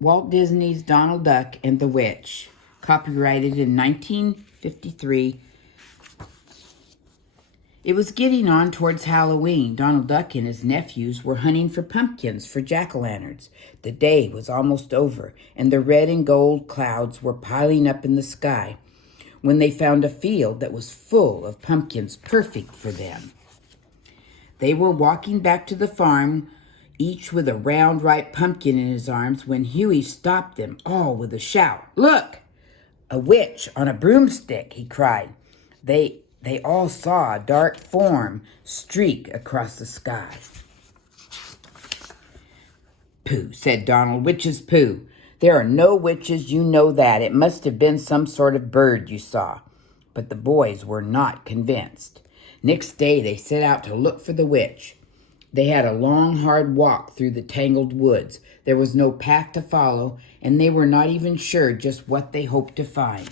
Walt Disney's Donald Duck and the Witch, copyrighted in 1953. It was getting on towards Halloween. Donald Duck and his nephews were hunting for pumpkins for jack-o'-lanterns. The day was almost over, and the red and gold clouds were piling up in the sky when they found a field that was full of pumpkins perfect for them. They were walking back to the farm, each with a round, ripe pumpkin in his arms, when Huey stopped them all with a shout. "Look! A witch on a broomstick," he cried. They all saw a dark form streak across the sky. "Pooh," said Donald. "Witches, pooh. There are no witches, you know that. It must have been some sort of bird you saw." But the boys were not convinced. Next day they set out to look for the witch. They had a long, hard walk through the tangled woods. There was no path to follow, and they were not even sure just what they hoped to find.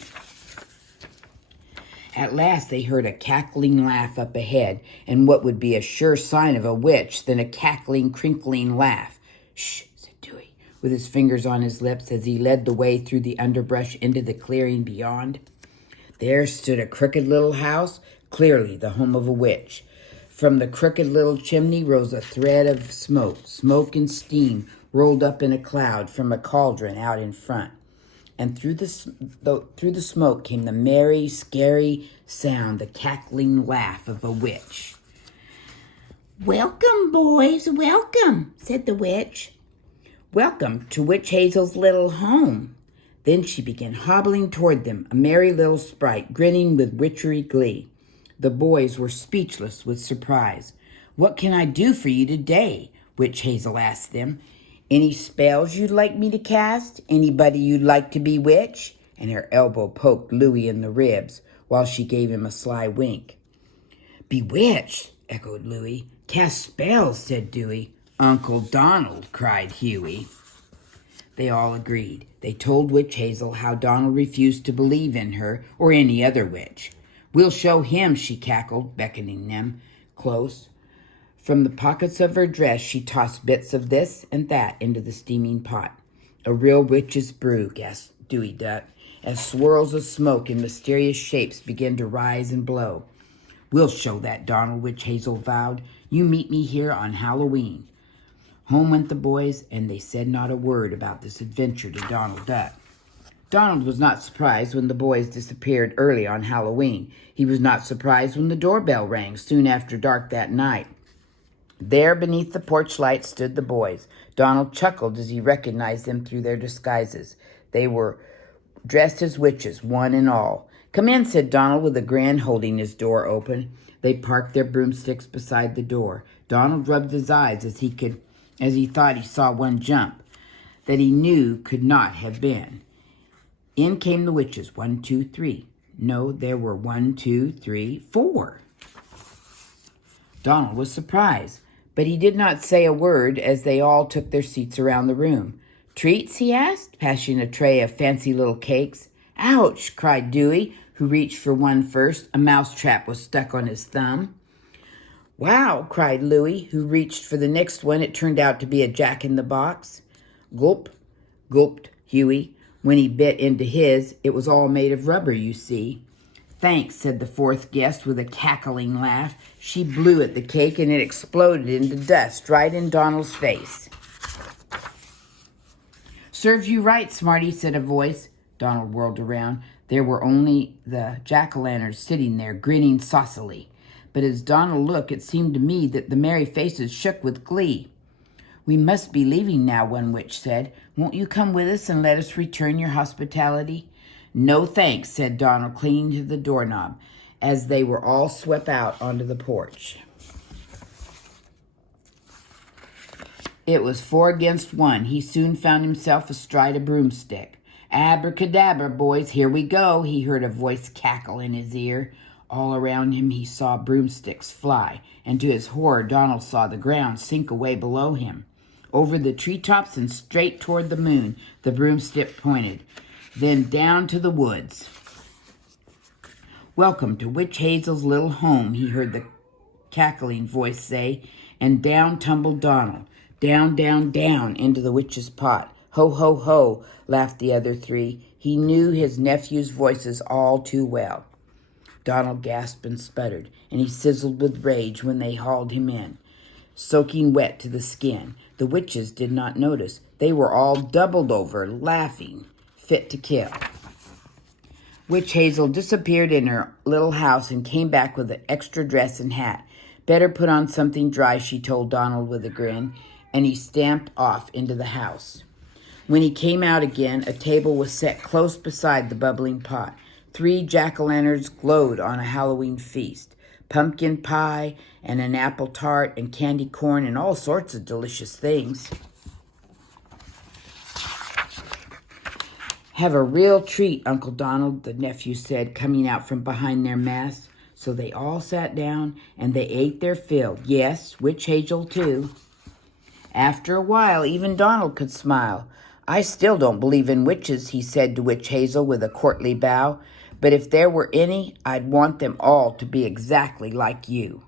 At last they heard a cackling laugh up ahead, and what would be a sure sign of a witch than a cackling, crinkling laugh. "Shh," said Dewey, with his fingers on his lips as he led the way through the underbrush into the clearing beyond. There stood a crooked little house, clearly the home of a witch. From the crooked little chimney rose a thread of smoke. Smoke and steam rolled up in a cloud from a cauldron out in front. And through the smoke came the merry, scary sound, the cackling laugh of a witch. "Welcome, boys, welcome," said the witch. "Welcome to Witch Hazel's little home." Then she began hobbling toward them, a merry little sprite, grinning with witchery glee. The boys were speechless with surprise. "What can I do for you today?" Witch Hazel asked them. "Any spells you'd like me to cast? Anybody you'd like to bewitch?" And her elbow poked Louie in the ribs while she gave him a sly wink. "Bewitched?" echoed Louie. "Cast spells," said Dewey. "Uncle Donald," cried Huey. They all agreed. They told Witch Hazel how Donald refused to believe in her or any other witch. "We'll show him," she cackled, beckoning them close. From the pockets of her dress, she tossed bits of this and that into the steaming pot. "A real witch's brew," gasped Dewey Duck, as swirls of smoke in mysterious shapes began to rise and blow. "We'll show that, Donald," Witch Hazel vowed. "You meet me here on Halloween." Home went the boys, and they said not a word about this adventure to Donald Duck. Donald was not surprised when the boys disappeared early on Halloween. He was not surprised when the doorbell rang soon after dark that night. There beneath the porch light stood the boys. Donald chuckled as he recognized them through their disguises. They were dressed as witches, one and all. "Come in," said Donald with a grin, holding his door open. They parked their broomsticks beside the door. Donald rubbed his eyes as he thought he saw one jump that he knew could not have been. In came the witches, 1, 2, 3. No, there were 1, 2, 3, 4. Donald was surprised, but he did not say a word as they all took their seats around the room. "Treats?" he asked, passing a tray of fancy little cakes. "Ouch!" cried Dewey, who reached for one first. A mousetrap was stuck on his thumb. "Wow!" cried Louie, who reached for the next one. It turned out to be a jack-in-the-box. "Gulp," gulped Huey. When he bit into his, it was all made of rubber, you see. "Thanks," said the fourth guest with a cackling laugh. She blew at the cake, and it exploded into dust right in Donald's face. "Serves you right, Smarty," said a voice. Donald whirled around. There were only the jack-o'-lanterns sitting there, grinning saucily. But as Donald looked, it seemed to me that the merry faces shook with glee. "We must be leaving now," one witch said. "Won't you come with us and let us return your hospitality?" "No thanks," said Donald, clinging to the doorknob, as they were all swept out onto the porch. It was 4 against 1. He soon found himself astride a broomstick. "Abracadabra, boys, here we go," he heard a voice cackle in his ear. All around him he saw broomsticks fly, and to his horror Donald saw the ground sink away below him. Over the treetops and straight toward the moon the broomstick pointed, then down to the woods. "Welcome to Witch Hazel's little home," he heard the cackling voice say, and down tumbled Donald, down, down, down into the witch's pot, Ho, ho, ho, laughed the other three. He knew his nephew's voices all too well. Donald gasped and sputtered, and he sizzled with rage when they hauled him in, soaking wet to the skin. The witches did not notice. They were all doubled over, laughing, fit to kill. Witch Hazel disappeared in her little house and came back with an extra dress and hat. Better put on something dry, she told Donald with a grin, and he stamped off into the house. When he came out again, a table was set close beside the bubbling pot. 3 jack-o'-lanterns glowed on a Halloween feast. Pumpkin pie and an apple tart and candy corn and all sorts of delicious things. Have a real treat, Uncle Donald, the nephew said, coming out from behind their masks. So they all sat down and they ate their fill. Yes, Witch Hazel too. After a while, even Donald could smile. I still don't believe in witches, he said to Witch Hazel with a courtly bow. But if there were any, I'd want them all to be exactly like you.